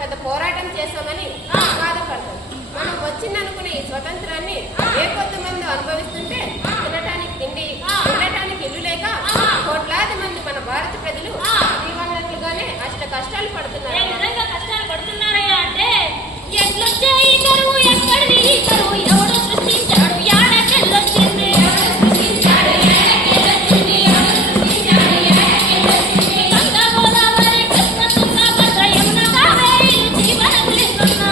పెద్ద పోరాటం చేశామని బాధపడతాం. మనం వచ్చిందనుకునే ఈ స్వతంత్రాన్ని ఏ కొద్దిమంది అనుభవిస్తుంటే తినటానికి తిండి, ఉండటానికి ఇల్లు లేక కోట్లాది మంది మన భారత ప్రజలు జీవనగానే అష్ట కష్టాలు పడుతున్నారు. కష్టాలు పడుతున్నారయ్యా అంటే ఎట్లొచ్చే ఈ కరువు, ఎక్కడిది ఈ కరువు, ఎవడు సృష్టించాడు, యాడకెళ్ళొచ్చింది, గంగా గోదావరి కృష్ణ తుంగ భద్ర యమున కావేరీలు జీవనమిస్తున్నా,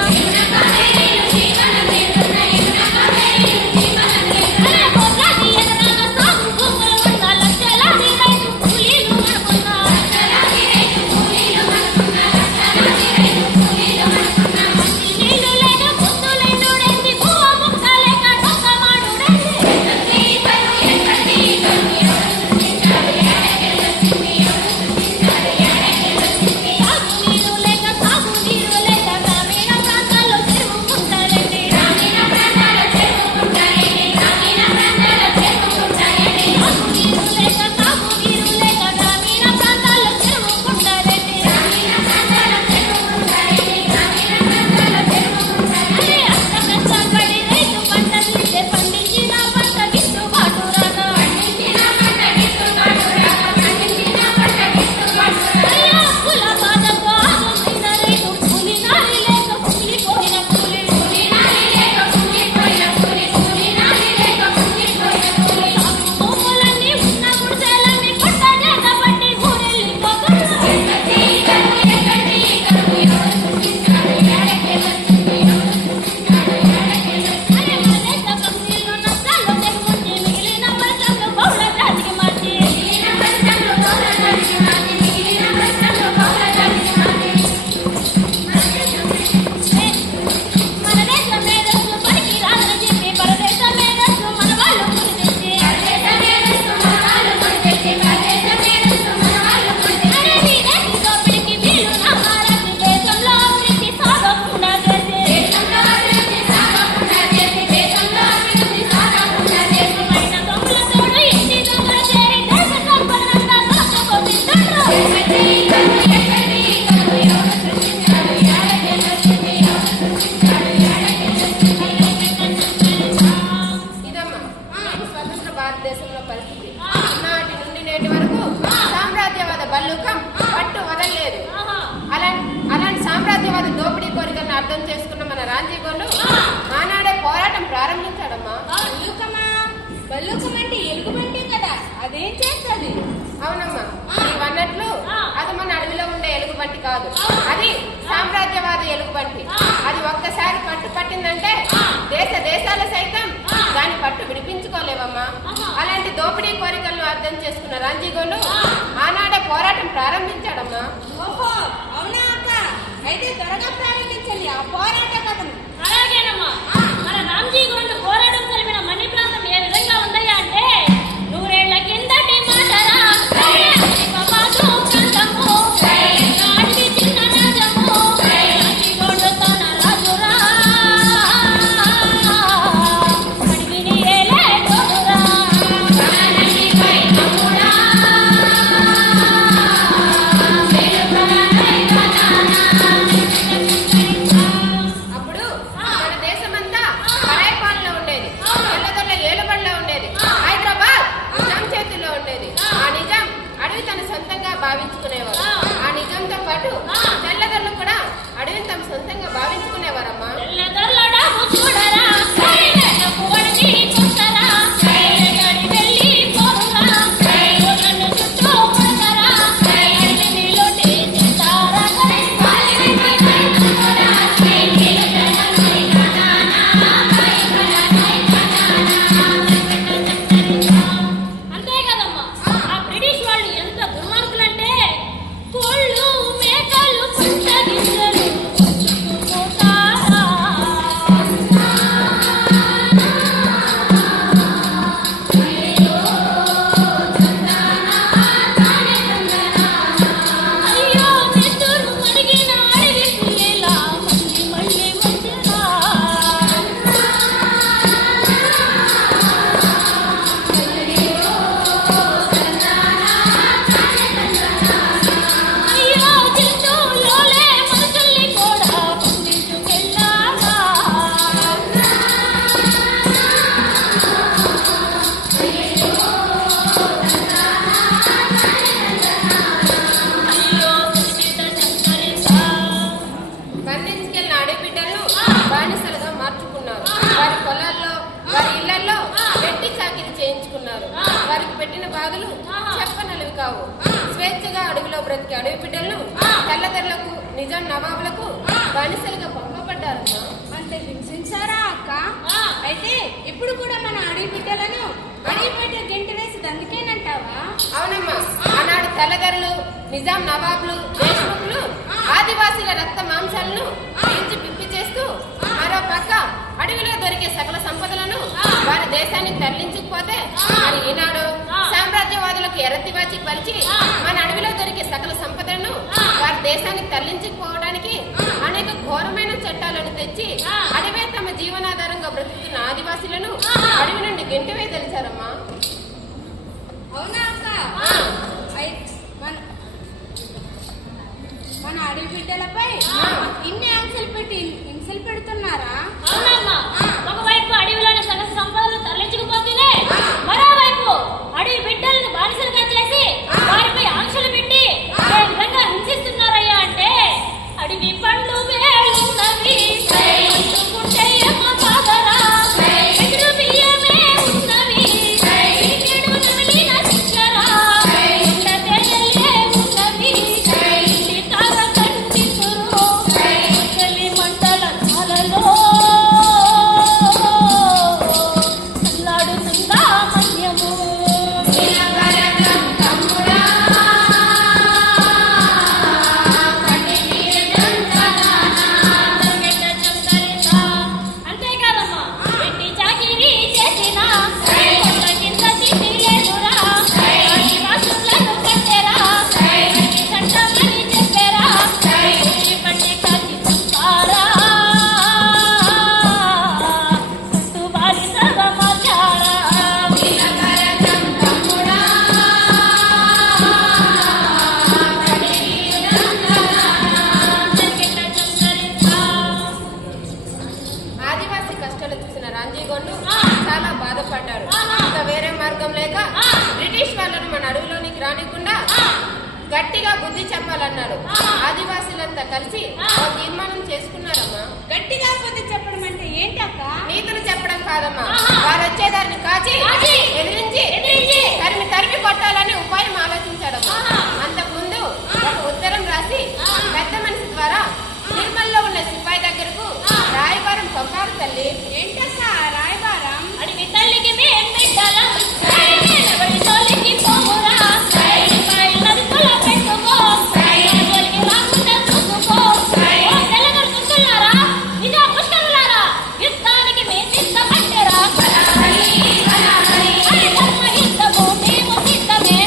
అరే కోట్లాది ఎకరాల సాగు భూములు ఉన్న లక్షలాది రైతు కూలీలు అనుకున్నా, నీళ్లు లేక పొద్దులెండుడెంది భూమ భారతదేశంలో పరిస్థితి. నాటి నుండి నేటి వరకు సామ్రాజ్యవాద బల్లుకం పట్టు వదలలేదు. అలాంటి సామ్రాజ్యవాద దోపిడీ కోరికలను అర్థం చేసుకున్న మన రాంజీగోండు ఆనాడే పోరాటం ప్రారంభించాడమ్మా. బల్లుకం అంటే ఎలుగుబంటి కదా, అదేం చేస్తుంది? అవునమ్మా, నీవన్నట్లు అది మన అడవిలో ఉండే ఎలుగుబంటి కాదు, అది సామ్రాజ్యవాద ఎలుగుబంటి. అది ఒక్కసారి పట్టు పట్టిందంటే దేశాలు సైతం దాని పట్టు విడిపించుకోలేవమ్మా. అలాంటి దోపిడీ కోరికలను అర్థం చేసుకున్న రాంజీగోండు ఆనాడే పోరాటం ప్రారంభించాడమ్మా. ఓహో, అవునా అక్క? అయితే త్వరగా ప్రారంభించండి ఆ పోరాట కథను. అలాగేనమ్మా. మన రామ్జీగోండు పోరాటం కలిపిన మణి ప్రాంతం ఏ విధంగా ఉందయ్యా అంటే, 100 ఏళ్ల కిందటి మాటరా పాపాసు ప్రాంతము, అడవి చిన్న రాజము, రామ్జీగోండు తన రాజురా, అడవిని ఏలే తోడురా, ప్రాణానికి తమ్ముడా, అప్పుడు మన దేశమంతా పరాయి పాలనలో ఉండేది, తెల్లదొల్ల ఏలుబడిలో ఉండేది, హైదరాబాద్ నిజాం చేతుల్లో ఉండేది. ఆ నిజాం అడవి తన సొంతంగా భావించుకునేవారు. ఆ నిజాంతో పాటు తెల్లదొరలు కూడా అడవిని తమ సొంతంగా భావించుకునేవారమ్మా. తెల్లదొరలడా చూడరా, కైవేటకు వడికి కొట్టరా, కైవేటడి వెళ్ళి పోరురా, కైవేటను చుట్టూ కొడతారా, కైవేటని లోటి తింటారా, అంతే కదమ్మా. ఆ బ్రిటిష్ వాళ్ళు ఎంత దుర్మార్గులంటే, కోళ్ళు మేకలు పంట గింజలు ఉంచుకుపోతారా. అయ్యో నెత్తురు మడిగిన అడవి పిల్లిలా మళ్ళీ మళ్ళీ వచ్చరా. అయ్యో జంతువులోలే మనుషుల్ని కూడా పంపించుకెళ్ళారా. అయ్యో సునీత సంతరిసా. బంధించుకెళ్ళిన అడవిబిడ్డలను బానిసలుగా మార్చుకున్నారు. వారి పొలాల్లో, వారి ఇళ్లలో వెట్టి చాకిరి చేయించుకున్నారు. వారికి పెట్టిన బాధలు చెప్పనలవి కావు. స్వేచ్ఛగా అడవిలో బ్రతికే అడవి బిడ్డలను తెల్లదొరలకు, నిజాం నవాబులకు బానిసలుగా పంపబడ్డారమ్మా. అంటే హింసించారా అక్క? ఆ. అయితే ఇప్పుడు కూడా మన అడవి బిడ్డలను అడవి బిడ్డ గెంటి వేసి అందుకేనంటావా? అవునమ్మా, ఆనాడు తెల్లదొరలు, నిజాం నవాబులు, దేశముఖులు ఆదివాసీల రక్త మాంసాలను పీల్చి పిప్పి చేస్తూ మరో పక్క అడవిలో దొరికే సకల సంపదలను వారి దేశానికి తరలించకపోతే మరి ఈనాడు సామ్రాజ్యవాదులకు ఎర్రతివాచి పరిచి మన అడవిలో దొరికే సకల సంపదలను వారి దేశానికి తరలించకపోవడానికి అనేక ఘోరమైన చట్టాలను తెచ్చి అడవే తమ జీవనాధారంగా బ్రతుకుతున్న ఆదివాసీలను అడవి నుండి గెంటివే తెలిసారమ్మా. అవునా అక్క? మన అడవి బిడ్డలపై ఇన్ని హింసలు పెడుతున్నారా? అవునమ్మా. ఒకవైపు అడవిలోని సకల సంపదలు తరలించకపోతేనే, మరోవైపు అడవి బిడ్డలను బానిసలుగా చేసి వారిపై ఆంక్షలు పెట్టి ఏ విధంగా హింసిస్తున్నారయ్యా అంటే, అడవి పండ్లు వేలున్నవి పట్టుకుంటే అమ్మ పాదరా, ఎదురు బియ్యమే తట్టుకోలేక బ్రిటిష్ వాళ్ళను మన అడవిలోనికి రానికుండా గట్టిగా బుద్ధి చెప్పాలన్నారు. ఆదివాసులంతా కలిసి ఓ తీర్మానం చేసుకున్నారమ్మా. గట్టిగా బుద్ధి చెప్పడం అంటే ఏంటి అక్క? నీతులు చెప్పడం కాదమ్మా, వారు వచ్చేదాన్ని కాచి ఎదిరించి తరిమి కొట్టాలని ఉపాయం ఆలోచించాడమ్మా. అంతకు ముందు ఒక ఉత్తరం రాసి పెద్ద మనిషి ద్వారా నిర్మల్లో ఉన్న సిపాయి దగ్గరకు రాయబారం పంపారు తల్లి. ఏంటక్క రాయబారం? అడివి తల్లికి మేం బిడ్డలం, ఎవరి తోలికి పోమురా, నడుపుల పెట్టుకో, తోలికి రాకుండా చూసుకో. ఓ తెలంగాణ దుస్తులారా, నిజా పుష్కరులారా, యుద్ధానికి మీ సిద్ధమంటేరా. అరే ధర్మ యుద్ధము మేము సిద్ధమే,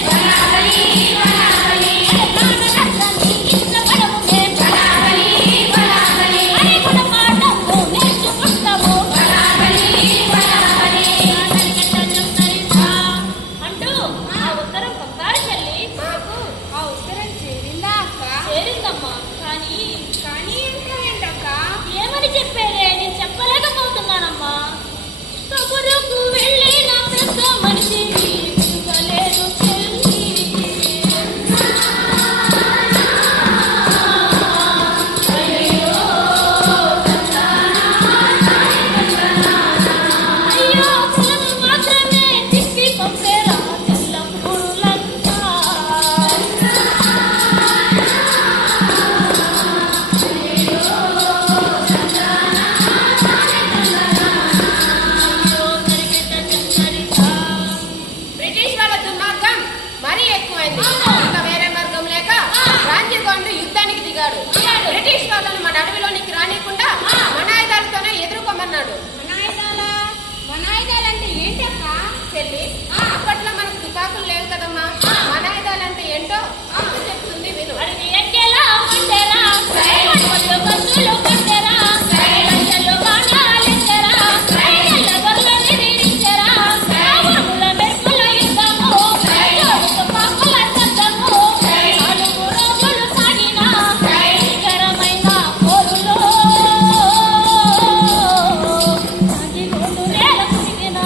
అరే ప్రాణరక్షణి ఇష్టపడము మేం, అరే గుణపాఠము నేర్చుకుంటాము అంటూ ఆ ఉత్తరం పంపారు చెల్లి. మాకు ఆ ఉత్తరం చేరిందా అక్క? చేరిందమ్మా, కానీ కానీ ఏంటక్క? ఏమని చెప్పేదే నేను చెప్పలేకపోతున్నానమ్మా. కబురుకు వెళ్ళిన పెద్ద మనిషి తిరగలేదు చెల్లి. అయ్యో కులను మాత్రమే తిప్పి పంపేరా తెల్లపూలంతా. బ్రిటిష్ వాళ్ళ దుర్మార్గం మరీ ఎక్కువైంది. ఇంకా వేరే మార్గం లేక రాంజీగొండ యుద్ధానికి దిగాడు. బ్రిటిష్ వాళ్ళను మన అడవిలోనికి రానికుండా మన ఆయుధాలతోనే ఎదుర్కోమన్నాడు. వనాయుధాలంటే ఏంటక్క? చెల్లి, అప్పట్లో మనకు తుపాకులు లేవు కదమ్మా. మన ఆయుధాలంటే ఏంటో అప్పుడు చెప్తుంది విను. అడివి ఎక్కేలా మంటేరా, అడవుల్లో కత్తులు పట్టేరా, గంటల్లో బాణాలెత్తేరా, తెల్ల గొర్రెలని తీరించేరా, ఊరుల మెరుపుల యుద్ధము, జోడుకు పాకుల శబ్దము, 4 రోజులు సాగిన భయంకరమైన పోరులో రాజీగొండు నేల కురిగిన.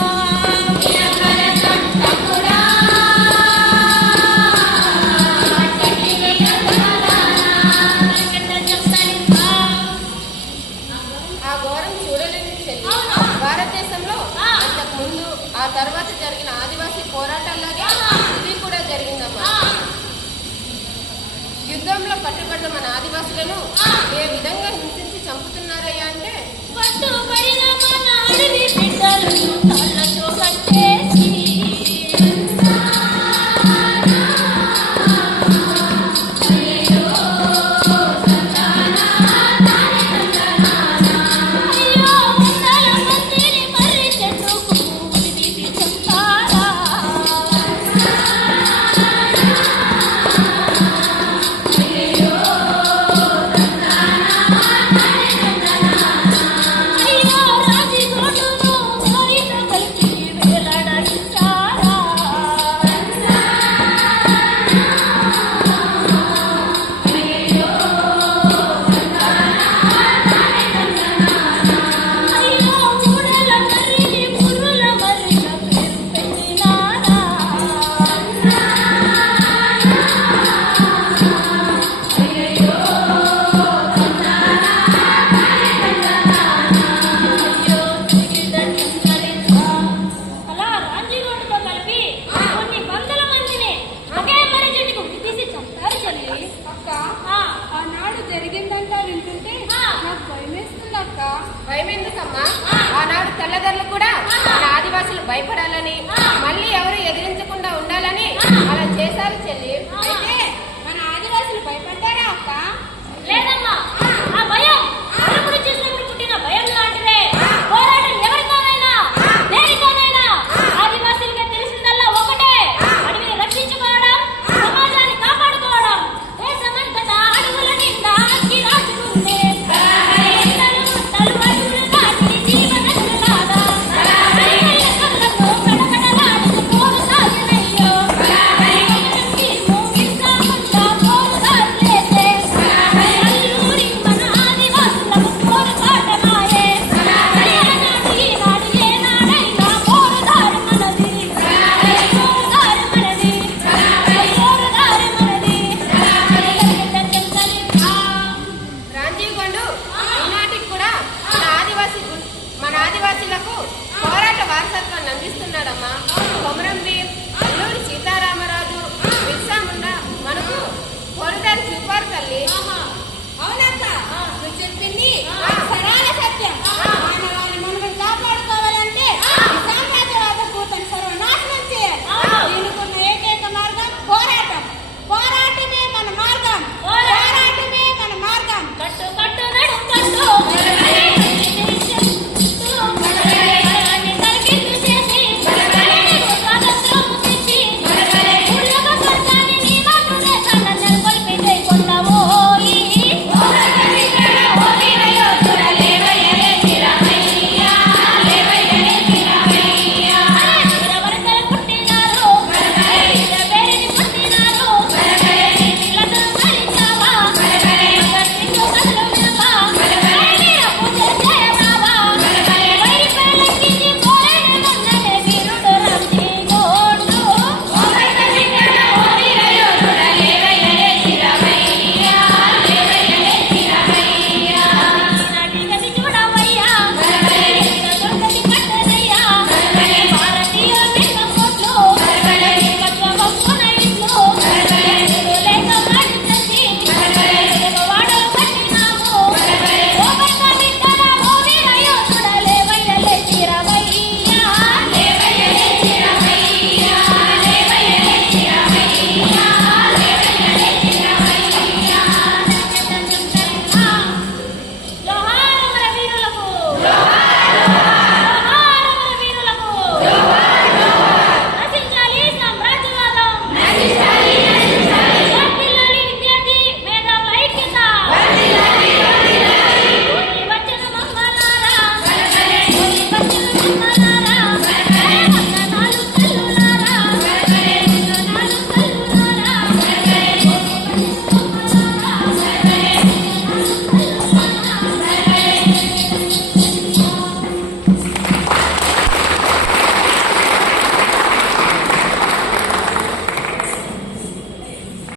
ఆ ఘోరం చూడలేని చెల్లి. భారతదేశంలో అంతకు ముందు ఆ తర్వాత జరిగిన ఆదివాసీ పోరాటాల్లాగే ఇది కూడా జరిగిందమ్మా. యుద్ధంలో పట్టుబడ్డ మన ఆదివాసులను ఏ విధంగా హింసించి చంపుతున్నారయ్యా అంటే పట్టుబడిన మన అడవి బిడ్డలను తాళ్ళతో కట్టేసి అయ్యో వందల మందిని మర్రి చెట్టుకు ఉరిదీసి చంపారా. అయ్యో రాజీగొండును బయట కలిసి వేలాడదీశారా. అయ్యో ఊరల మర్రిని పురుల మర్రిగా పేరు పెట్టినారా. అయ్యో తిరిగిదట్టిందరితా. అలా రాంజీగొండతో కలిపి కొన్ని వందల మందిని ఒకే మర్రి చెట్టుకు ఉరితీసి చంపారు చెల్లి. అక్క ఆ, ఆనాడు జరిగిందంటా వింటుంటే ఆ. నాకు భయమేస్తుంది అక్క. భయం ఎందుకమ్మా? ఆనాడు తెల్లదొరలు కూడా మన ఆదివాసులు భయపడాలని మళ్ళీ ఎవరు ఎదిరించకుండా ఉండాలని అలా చేశారు చెల్లి. అయితే మన ఆదివాసులు భయపడ్డారా అక్క? లేదమ్మా,